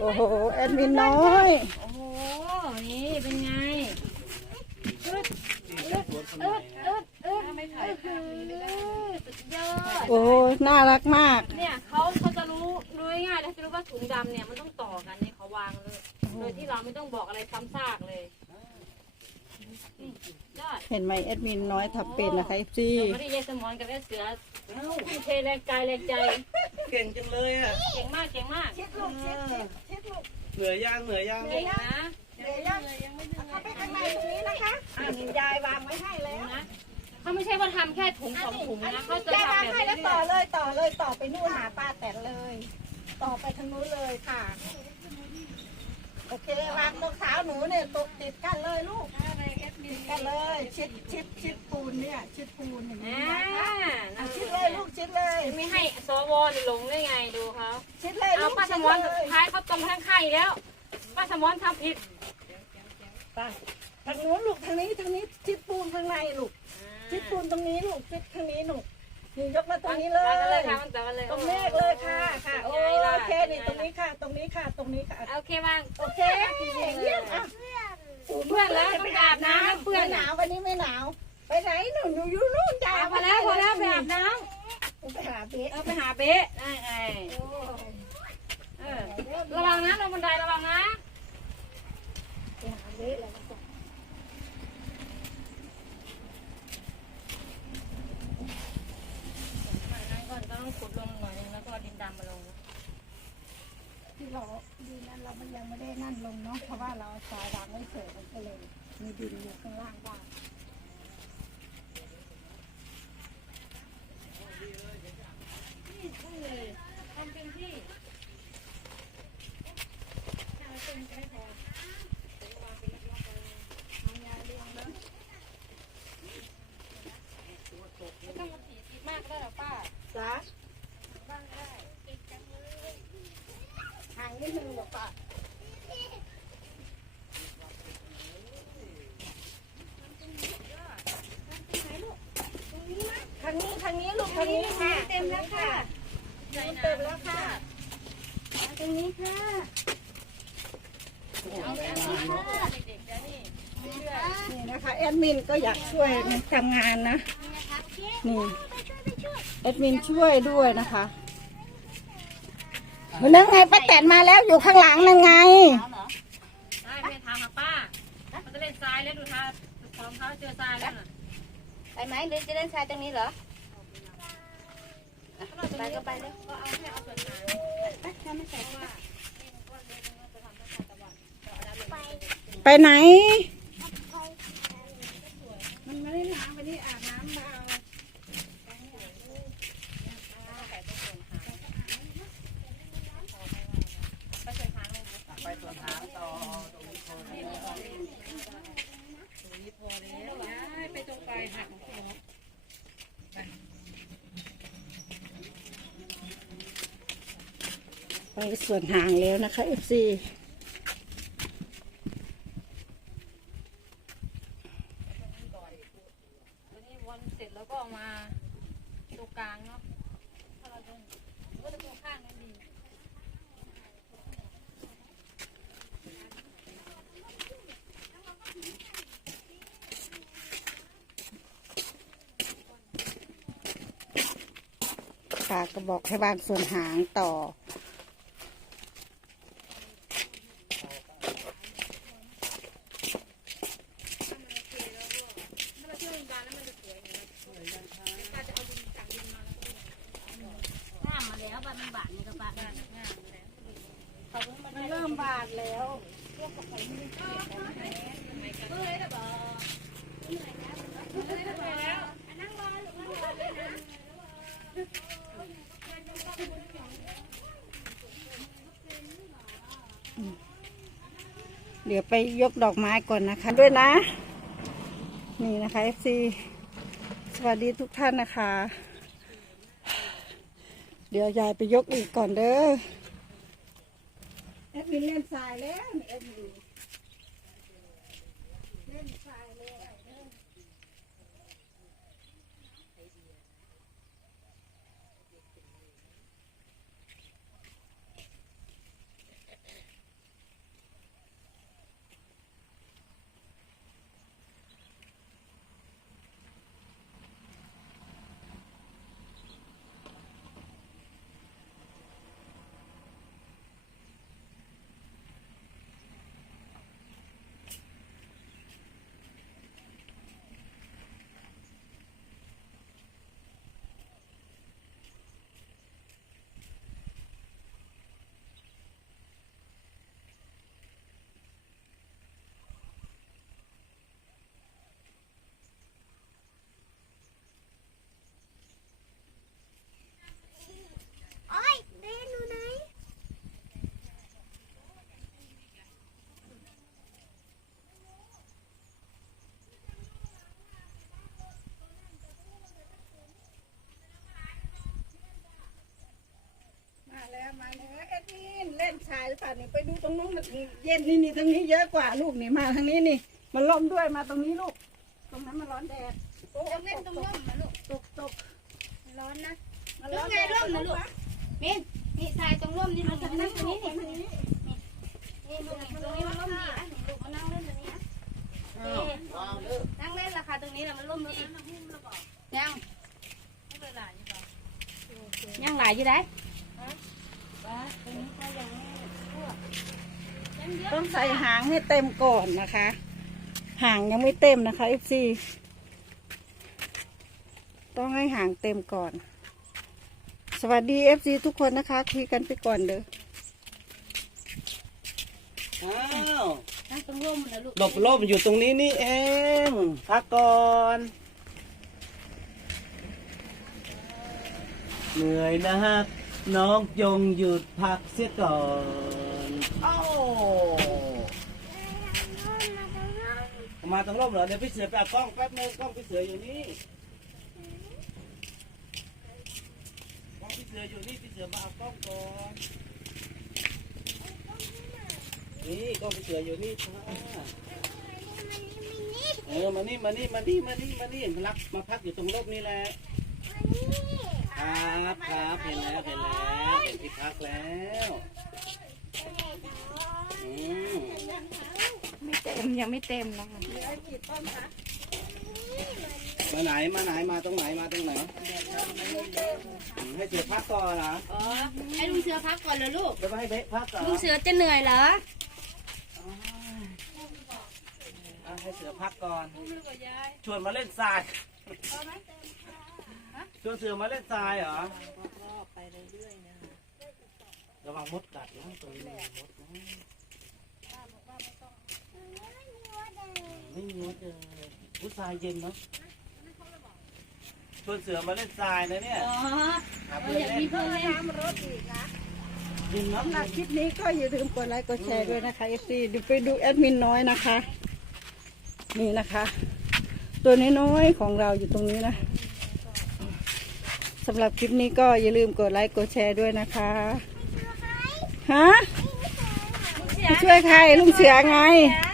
โอ้โหแอดมินน้อย โอ้โห นี่เป็นไงอึดอึดอึดอึดอึดไม่ถ่ายภาพสุดยอด โอ้ยน่ารักมาก เนี่ยเขาเขาจะรู้รู้ง่ายๆเลยจะรู้ว่าถุงดำเนี่ยมันต้องต่อกันเนี่ยเขาวางเลย โดยที่เราไม่ต้องบอกอะไรซ้ำซากเลยนี่ยอดเห็นไหมแอดมินน้อยทำเป็นนะคะซีไม่ได้ยายสมอนกับแม่เสือทุ่มเทแรงใจแรงใจ เก่งจังเลยอะ เก่งมากเก่งมาก เหนื่อยย่างเหนื่อยย่างเก่งนะเข้าไปข้างในตรงนี้นะคะอ่านี่ยายวางไว้ให้แล้วนะเขาไม่ใช่ว่าทำแค่ถุงสองถุงนะเขาจะยายทำวางแบบให้แล้วเรื่ต่ออยเลยต่อเลยต่อไปนู่นหาป้าแตนเลย ต่อไปทางนู้นเลยค่ะ โอเควางตรงขาหนูเนี่ยตกติดกันเลยลูก ติดกันเลยชิดชิดชิดปูนเนี่ยชิดปูนอย่างๆนี้อ่านะคะนั่อะนชิดเลยลูกชิดเลยไม่ให้สวนี่หลงได้ไงดูเขาชิดเลยเอาลูกป้าสชิดมอนเลสุยดท้ายเขาตรงข้างๆอีกแล้วป้าสมอนทำผิดไปทางนู้นลูกทางนี้ทางนี้ชิดปูนข้างในลูกชิดปูนตรงนี้ลูกชิดทางนี้หนูนี่ยกมาตรงนี้เลวางกันเลยยค่ะวางกันเลยตรงเลขเลยค่ะค่ะโอเคนี่ตรงนี้ค่ะ ตรงนี้ค่ะตรงนี้ค่ะ โอเควางโอเคเยี่ยมอะ ไม่หนาววันนี้ไม่หนาว ไปไหนหนูหนูอยู่นู่นจ้าพอแล้วพอแล้วไปอาบน้ไปหาเบ๊ำเออไปหาเบ๊ะได้ไงเออระวังนะลงบันไดระวังนะไปหาเบ๊แล้ว นั่นก่อนก็ต้องขุดลงหน่อยนึงแล้วก็ดินดำมาลง ที่เราดีนั้นเรามันยังไม่ได้นั่นลงเนาะเพราะว่าเราสายวางไว้เฉยมันก็เลย มีดินอยู่ข้างล่างบ้างทำเป็นที่ไม่ต้องมาถีบมากก็ได้หรอป้าจ้าห่างนิดนึงหรอกป่ะทางนี้ทางนี้ลูกทางนี้ค่ะเต็มแล้วค่ะเต็มแล้วค่ะตรงนี้ค่ะเอาไปเอามาเด็กๆเดี๋ยวนี่นี่นะคะแอดมินก็อยากช่วยทำงานนะนี่แอดมินช่วยด้วยนะคะนั่นไงป้าแตนมาแล้วอยู่ข้างหลังนั่นไงได้ไม่ทำค่ะป้ามันจะเล่นทรายแล้วดูท่าของเขาเจอทรายแล้วน่ะไปไหมหรือจะเล่นทรายตรงนี้เหรอไป ก็ไปเลยก็เอาแค่เอาส่วนหางไปไม่ใส่ว่าไปไหนไม่ได้ล้างไปนี่อาบน้ำมา ไปส่วนหางต่อตรงนี้พอแล้ว ไปส่วนหางแล้วนะคะ FC ตัวนี้วนเสร็จแล้วก็เอามาตรงกลางเนาะ ถ้าเราจะก็จะตรงข้างนั้นดี ค่ะก็บอกให้วางส่วนหางต่อ ห้ามมาแล้วบ้านมันบาดนี่ก็บาดได้ มันเริ่มบาดแล้วเดี๋ยวไปยกดอกไม้ก่อนนะคะ ด้วยนะ นี่นะคะ FC สวัสดีทุกท่านนะคะ เดี๋ยวยายไปยกอีกก่อนเด้อ แอดมินเล่นทรายแล้วแอดมินเล่นทรายแล้ว มาเนื้อะเอ็ดมินเล่นชายหรือเปล่าเนี่ยไปดูตรงนู้นมันเย็นนี่นี่ตรงนี้เยอะกว่าลูกนี่มาทางนี้นี่ มันร่มด้วยมาตรงนี้ลูก ตรงนั้นมันร้อนแดดโอ้ต้องเล่นตรงร่มนะลูกตกตกร้อนนะมันลูร้อกนไงแดดร่มนะลูกมินนี่ทรายตรงร่มนี่มันทางนั่นี้งตรงลูนี้กนี่ทางนี้นี่ลูกนี่ตรงนี้มันร่มดีนะนี่ลูกมานั่งเล่นตรงนี้นะนี่นั่งเล่นราคาตรงนี้แหละมันร่มดียังยังหลายอยู่ได้ ต้องใส่หางให้เต็มก่อนนะคะ หางยังไม่เต็มนะคะ FC ต้องให้หางเต็มก่อน สวัสดี FC ทุกคนนะคะคุยกันไปก่อนเด้ออ้าวนั่งตรงร่มนะลูกหลบล่มอยู่ตรงนี้นี่เองพักก่อนเหนื่อยนะฮะ น้องยงหยุดพักเสียก่อนเอ้ามาตรงร่มเหรอเดี๋ยวพี่เสือไปเอากล้องแป๊บนึงกล้องพี่เสืออยู่นี่กล้องพี่เสืออยู่นี่พี่เสือมาเอากล้องก่อนนี่กล้องพี่เสืออยู่นี่ค่ะเออมานี่มานี่มานี่มานี่มานี่รักมาพักอยู่ตรงร่มนี่แหละ ครับครับเห็นแล้วเห็นแล้วเห็นที่พักแล้วอืมไม่เต็มยังไม่เต็มนะคะมาไหนมาไหนมาตรงไหนมาตรงไหนอืมให้เสือพักก่อนเหรออ๋อให้ลุงเสือพักก่อนเลยลูก จะไปให้เบ๊ะพักก่อนลุงเสือจะเหนื่อยเหรออะให้เสือพักก่อนชวนมาเล่นทราย ชวนเสือมาเล่นทรายเหรอระวังมดกัดนะตัวนี้มีมดนะไม่มีมดเลยผู้ทรายเย็นเนาะชวนเสือมาเล่นทรายนะเนี่ยอ๋อหาเราเพื่อนอยากเล่นมีเพื่อนเล่นน้ำรถอีกนะยินเนาะสำหรับคลิปนี้ก็อย่าลืมกดไลค์กดแชร์ด้วยนะคะ FC เดี๋ยวไปดูแอดมินน้อยนะคะ นี่นะคะ ตัวน้อยๆของเราอยู่ตรงนี้นะ สำหรับคลิปนี้ก็อย่าลืมกดไลค์กดแชร์ด้วยนะคะฮะไปช่วยใครลุงเสือไงเ